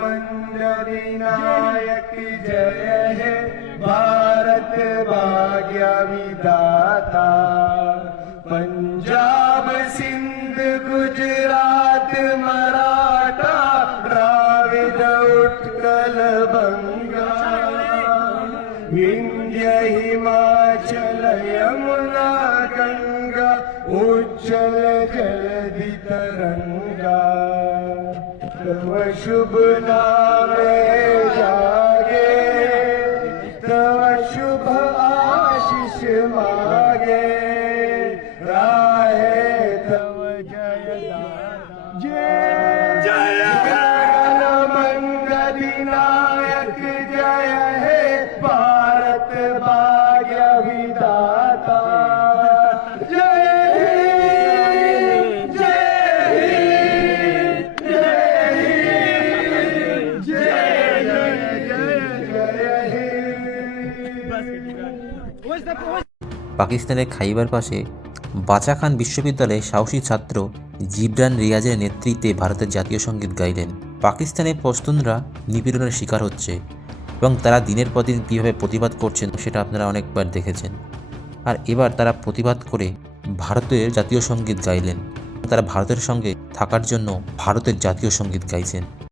मंदिनायक जय है भारत भाग्य विधाता। पंजाब सिंध गुजरात मराठा द्राविड उत्कल बंगा। विंध्य हिमाचल यमुना गंगा उज्जल जलधि तरंगा। तव शुभ नामे जागे तव शुभ आशीष मागे। राहे तव जय जय जय गण मंगलिनायक जय हे भारत भाग्य विधाता। পাকিস্তানের খাইবার পাশে বাচা খান বিশ্ববিদ্যালয়ে সাহসী ছাত্র জিবরান রিয়াজের নেতৃত্বে ভারতের জাতীয় সঙ্গীত গাইলেন। পাকিস্তানের পশতুনরা নিপীড়নের শিকার হচ্ছে এবং তারা দিনের পর দিন কীভাবে প্রতিবাদ করছেন সেটা আপনারা অনেকবার দেখেছেন। আর এবার তারা প্রতিবাদ করে ভারতের জাতীয় সঙ্গীত গাইলেন। তারা ভারতের সঙ্গে থাকার জন্য ভারতের জাতীয় সঙ্গীত গাইছেন।